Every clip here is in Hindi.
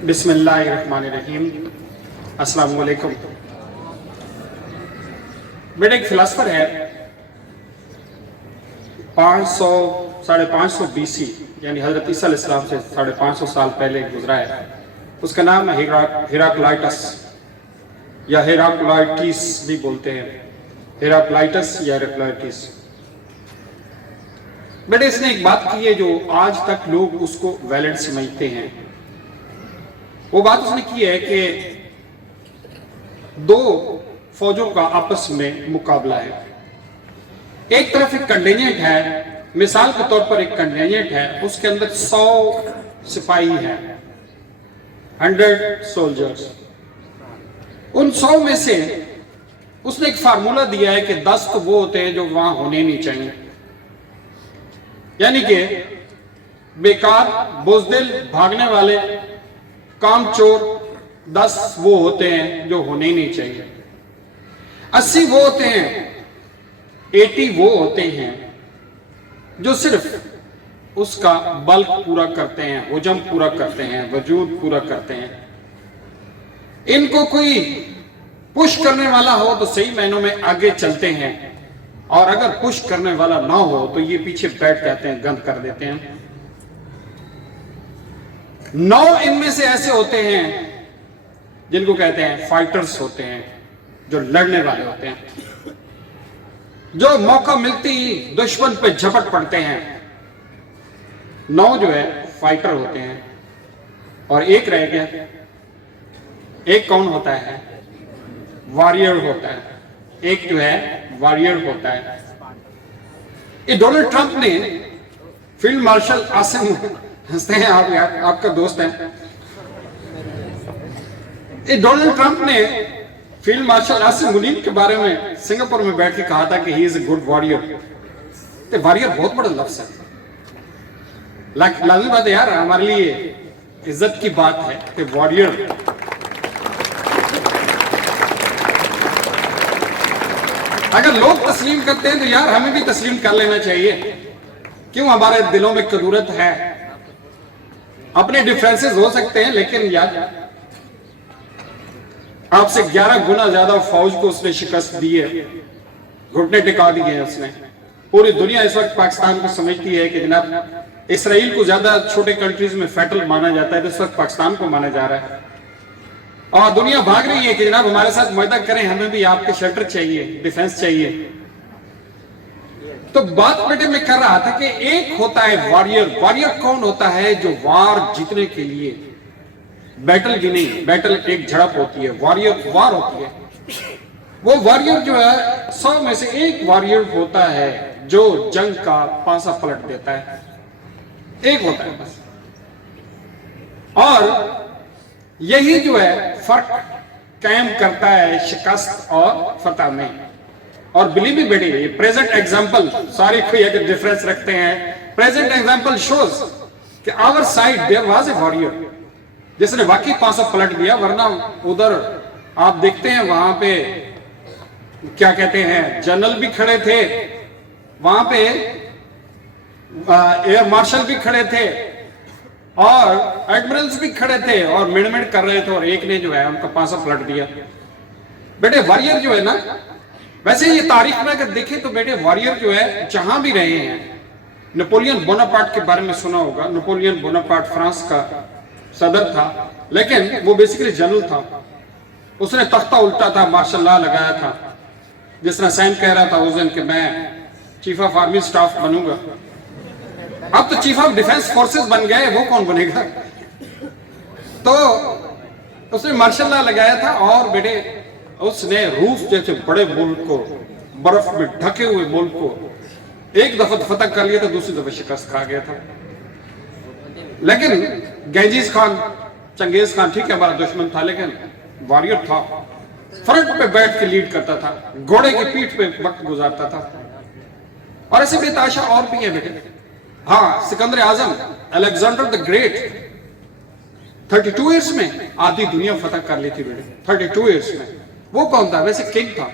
बिस्मिल्लाहिर्रहमानिर्रहीम। अस्सलाम वालेकुम। बेटा एक फिलासफर है 500 550 BC यानी हजरत ईसा अलैहिस्सलाम से 550 साल पहले गुजरा है। उसका नाम है हेराक्लाइटस या हेराक्लाइटिस भी बोलते हैं, हेराक्लाइटस या हेराक्लाइटिस। बेटे इसने एक बात की है जो आज तक लोग उसको वैलिड समझते हैं। वो बात उसने की है कि दो फौजों का आपस में मुकाबला है। एक तरफ एक कंटिजेंट है, मिसाल के तौर पर एक कंटिजेंट है, उसके अंदर 100 सिपाही है, 100 सोल्जर्स। उन 100 में से उसने एक फार्मूला दिया है कि 10 तो वो होते हैं जो वहां होने नहीं चाहिए, यानी कि बेकार, बुज़दिल, भागने वाले, कामचोर 10 वो होते हैं जो होने ही नहीं चाहिए। 80 वो होते हैं, 80 वो होते हैं जो सिर्फ उसका बल्क पूरा करते हैं, हुजम पूरा करते हैं, वजूद पूरा करते हैं। इनको कोई पुश करने वाला हो तो सही मायनों में आगे चलते हैं, और अगर पुश करने वाला ना हो तो ये पीछे बैठ जाते हैं, गंद कर देते हैं। 9 इनमें से ऐसे होते हैं जिनको कहते हैं फाइटर्स होते हैं, जो लड़ने वाले होते हैं, जो मौका मिलती ही दुश्मन पे झपट पड़ते हैं। 9 जो है फाइटर होते हैं, और एक रह गया। एक कौन होता है? वॉरियर होता है। एक जो है वॉरियर होता है। ये डोनाल्ड ट्रंप ने फील्ड मार्शल आसिम, हंसते हैं आप यार, आपका दोस्त है। ये डोनाल्ड ट्रंप ने फील्ड मार्शल आसिम मुनीर के बारे में सिंगापुर में बैठ के कहा था कि he is a good warrior. तो वॉरियर बहुत बड़ा लफ्ज है, लाजमी बात है यार, हमारे लिए इज्जत की बात है कि वॉरियर। अगर लोग तस्लीम करते हैं तो यार हमें भी तस्लीम कर लेना चाहिए। क्यों? हमारे दिलों में कदूरत है। अपने डिफरेंसेस हो सकते हैं, लेकिन यार आपसे 11 गुना ज्यादा फौज को उसने शिकस्त दी है, घुटने टिका दिए हैं उसने। पूरी दुनिया इस वक्त पाकिस्तान को समझती है कि जनाब इसराइल को ज्यादा छोटे कंट्रीज में फैटल माना जाता है, तो इस वक्त पाकिस्तान को माना जा रहा है। और दुनिया भाग रही है कि जनाब हमारे साथ मुआहदा करें, हमें भी आपके शेल्टर चाहिए, डिफेंस चाहिए। तो बात बेटे में कर रहा था कि एक होता है वॉरियर। वॉरियर कौन होता है? जो वार जीतने के लिए, बैटल की नहीं, बैटल एक झड़प होती है, वॉरियर वार होती है। वो वॉरियर जो है 100 में से एक वॉरियर होता है जो जंग का पासा पलट देता है। एक होता है बस। और यही जो है फर्क कायम करता है शिकस्त और फतह में। और बिलीव मी बेटे, ये प्रेजेंट एग्जांपल, सारे कोई अगर डिफरेंस रखते हैं, प्रेजेंट एग्जांपल शोज कि our side there was a warrior जिसने वाकई पासा पलट दिया। वरना उधर आप देखते हैं वहां पे क्या कहते हैं, जनरल भी खड़े थे, वहां पे एयर मार्शल भी खड़े थे, और एडमिरल्स भी खड़े थे, और मिड़ कर रहे थे, और एक ने जो है उनका पासा पलट दिया। बेटे वॉरियर जो है ना, वैसे ये तारीख में अगर देखें तो बेटे वॉरियर जो है जहां भी रहे हैं, नेपोलियन बोनापार्ट के बारे में सुना होगा। नेपोलियन बोनापार्ट फ्रांस का सदर था, लेकिन वो बेसिकली जनरल था। उसने तख्ता उल्टा था, मार्शल लॉ लगाया था। जिस तरह सैम कह रहा था उस दिन कि मैं चीफ ऑफ आर्मी स्टाफ बनूंगा, अब तो चीफ ऑफ डिफेंस फोर्सेस बन गए, वो कौन बनेगा? तो उसने मार्शल लॉ लगाया था, और बेटे उसने रूस जैसे बड़े मुल्क को, बर्फ में ढके हुए मुल्क को एक दफा फतह कर लिया था, दूसरी दफा शिकस्त खा गया था। लेकिन गेंजिस खान, चंगेज खान, ठीक है हमारा दुश्मन था, लेकिन वॉरियर था। फ्रंट पे बैठ के लीड करता था, घोड़े की पीठ पे वक्त गुजारता था। और ऐसे बेताशा और भी है बेटे। हाँ, सिकंदर आजम, अलेक्जेंडर द ग्रेट 32 ईयर्स में आधी दुनिया फतह कर ली थी बेटे, 32 ईयर्स में। वो कौन था? वैसे किंग था,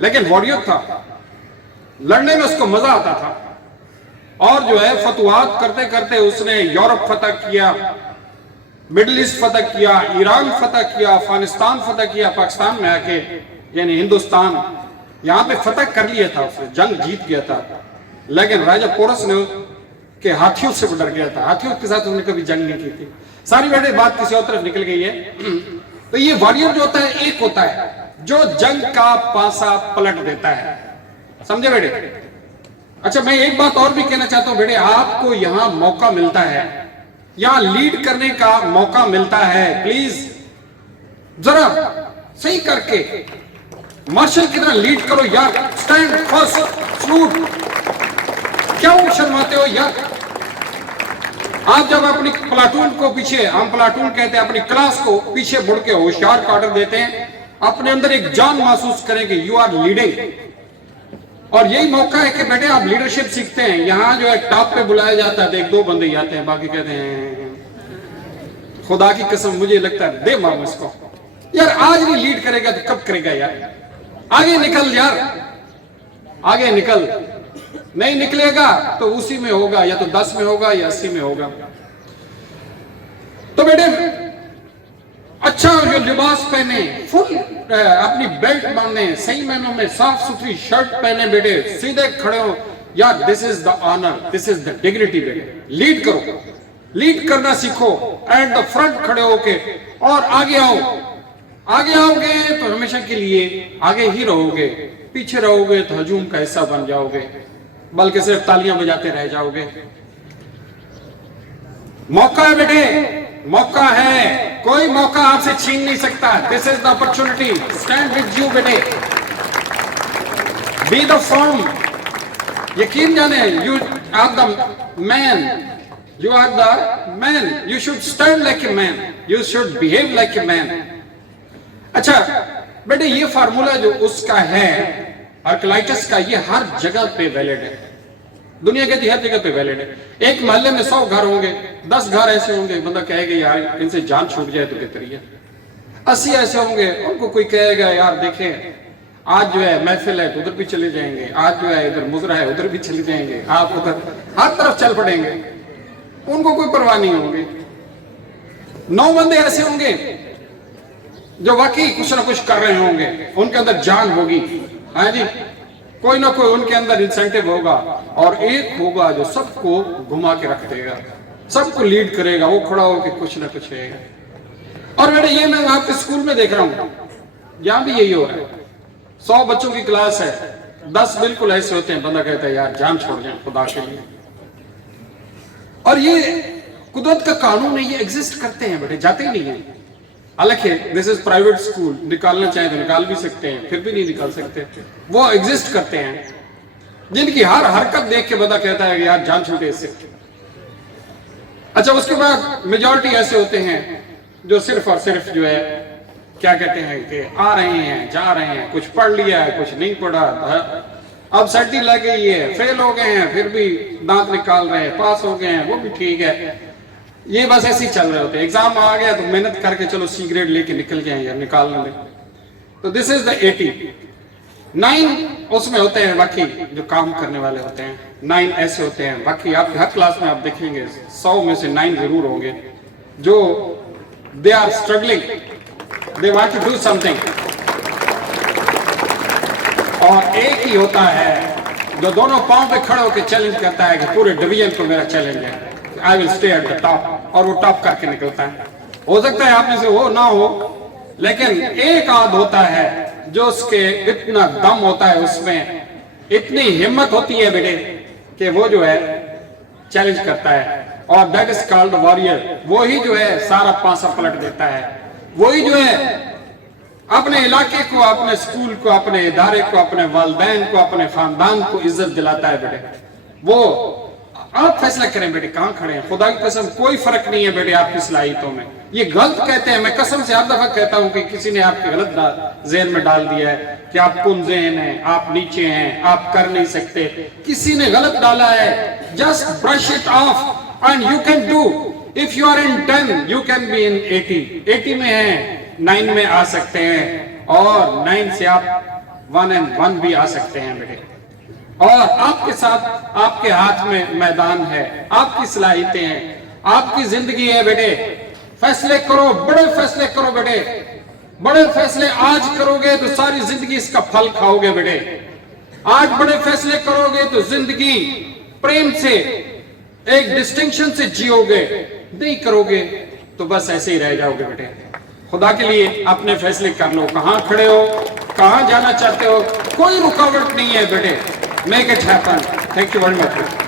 लेकिन वॉरियर था। लड़ने में उसको मजा आता था, और जो है फतवात करते करते उसने यूरोप फतह किया, मिडिल ईस्ट फतह किया, ईरान फतह किया, अफगानिस्तान फतह किया, पाकिस्तान में आके यानी हिंदुस्तान यहां पे फतह कर लिया था, उसने जंग जीत गया था, लेकिन राजा पोरस ने के हाथियों से डर गया था, हाथियों के साथ उसने कभी जंग नहीं की थी। सारी बेटे बात किसी और तरफ निकल गई है। तो ये वॉरियर जो होता है एक होता है जो जंग का पासा पलट देता है, समझे बेटे। अच्छा मैं एक बात और भी कहना चाहता हूं बेटे, आपको यहां मौका मिलता है, यहां लीड करने का मौका मिलता है, प्लीज जरा सही करके मार्शल की तरह लीड करो यार, स्टैंड फर्स्ट सलूट, क्यों शर्माते हो यार। आप जब अपनी प्लाटून को पीछे, हम प्लाटून कहते हैं, अपनी क्लास को पीछे मुड़ के होशियार का ऑर्डर देते हैं, अपने अंदर एक जान महसूस करें कि यू आर लीडिंग, और यही मौका है कि बेटे आप लीडरशिप सीखते हैं। यहां जो है टॉप पे बुलाया जाता है तो एक दो बंदे आते हैं, बाकी कहते हैं खुदा की कसम मुझे लगता है दे मारो इसको यार, आज नहीं लीड करेगा तो कब करेगा यार, आगे निकल यार, आगे निकल, नहीं निकलेगा तो उसी में होगा, या तो 10 में होगा या 80 में होगा। तो बेटे अच्छा जो लिबास पहने, फुल अपनी बेल्ट बांधे, सही मायनों में साफ सुथरी शर्ट पहने बेटे, सीधे खड़े हो यार, this is the honour, this is the dignity बेटे। लीड करो, लीड करना सीखो, एट द फ्रंट खड़े होके, और आगे आओ। आगे आओगे तो हमेशा के लिए आगे ही रहोगे, पीछे रहोगे तो हजूम का हिस्सा बन जाओगे, बल्कि सिर्फ तालियां बजाते रह जाओगे। मौका है बेटे, मौका है, कोई मौका आपसे छीन नहीं सकता। This is the opportunity, stand with you बेटे, बी द फर्म, यकीन जाने you are the man, you are the man, you should stand like a man, you should behave like a man. अच्छा बेटे ये फार्मूला जो उसका है आर्कलाइटस का, ये हर जगह पे वैलिड है, दुनिया की हर जगह पे वैलिड है। एक मोहल्ले में 100 घर होंगे, 10 घर ऐसे होंगे बंदा कहेगा यार इनसे जान छूट जाए तो बेहतर है। 80 ऐसे होंगे उनको कोई कहेगा यार देखें आज जो है महफिल है तो उधर भी चले जाएंगे, आज जो है इधर मुजरा है उधर भी चले जाएंगे, आप उधर हर तरफ चल पड़ेंगे, उनको कोई परवाह नहीं होगी। 9 बंदे ऐसे होंगे जो वाकई कुछ ना कुछ कर रहे होंगे, उनके अंदर जान होगी, हाँ जी, कोई ना कोई उनके अंदर इंसेंटिव होगा, और एक होगा जो सबको घुमा के रख देगा, सबको लीड करेगा, वो खड़ा होकर कुछ ना कुछ है। और बेटे ये मैं आपके स्कूल में देख रहा हूं, यहां भी यही हो रहा है। 100 बच्चों की क्लास है, 10 बिल्कुल ऐसे होते हैं बंदा कहता है यार जान छोड़ जाए खुदा के लिए। और ये कुदरत का कानून है, ये एग्जिस्ट करते हैं बेटे, जाते ही नहीं है। हालांकि दिस इज प्राइवेट स्कूल, निकालना चाहे तो निकाल भी सकते हैं, फिर भी नहीं निकाल सकते, वो एग्जिस्ट करते हैं जिनकी हर हरकत देख के बंदा कहता है कि यार जान छूटे इससे। अच्छा उसके बाद मेजॉरिटी ऐसे होते हैं जो सिर्फ और सिर्फ जो है क्या कहते हैं कि आ रहे हैं जा रहे हैं, कुछ पढ़ लिया है कुछ नहीं पढ़ा, अब सर्दी लग गई है, फेल हो गए हैं फिर भी दांत निकाल रहे हैं, पास हो गए हैं वो भी ठीक है, ये बस ऐसे ही चल रहे होते हैं। एग्जाम आ गया तो मेहनत करके चलो सी ग्रेड लेके निकल गए यार, निकाल लें। तो दिस इज द 80। 9 उसमें होते हैं बाकी जो काम करने वाले होते हैं, 9 ऐसे होते हैं। बाकी आपके हर क्लास में आप देखेंगे 100 में से 9 जरूर होंगे जो they are struggling, they want to do something. और एक ही होता है जो दोनों पांव पे खड़े होकर चैलेंज करता है कि पूरे डिवीजन को मेरा चैलेंज है, I will stay at the top, और वो टॉप करके निकलता है। हो सकता है आप में से हो ना हो, लेकिन एक आध होता है जो उसके इतना दम होता है, उसमें इतनी हिम्मत होती है बेटे कि वो जो है चैलेंज करता है, और दैट इज कॉल्ड वॉरियर। वो ही जो है सारा पासा पलट देता है, वही जो है अपने इलाके को, अपने स्कूल को, अपने इदारे को, अपने वालिदैन को, अपने खानदान को इज्जत दिलाता है बेटे। वो आप फैसला करें बेटे कहां खड़े हैं, खुदा की कसम कोई फर्क नहीं है बेटे आपकी सलाहियतों में। ये गलत कहते हैं, मैं कसम से हर दफा कहता हूं कि किसी ने आपके गलत ज़हन में डाल दिया है कि आप कुन ज़हन हैं, आप नीचे हैं, आप कर नहीं सकते, किसी ने गलत डाला है। Just brush it off and you can do. If you are in 10 you can be in 80 में है, 9 में आ सकते हैं, और 9 से आप 1 and 1 भी आ सकते हैं बेटे। और आपके साथ आपके हाथ में मैदान है, आपकी सलाहियतें हैं, आपकी जिंदगी है बेटे। फैसले करो, बड़े फैसले करो बेटे, बड़े फैसले आज करोगे तो सारी जिंदगी इसका फल खाओगे बेटे। आज बड़े फैसले करोगे तो जिंदगी प्रेम से, एक डिस्टिंक्शन से जियोगे, नहीं करोगे तो बस ऐसे ही रह जाओगे बेटे। खुदा के लिए अपने फैसले कर लो, कहां खड़े हो, कहां जाना चाहते हो, कोई रुकावट नहीं है बेटे। Make it happen. Thank you very much.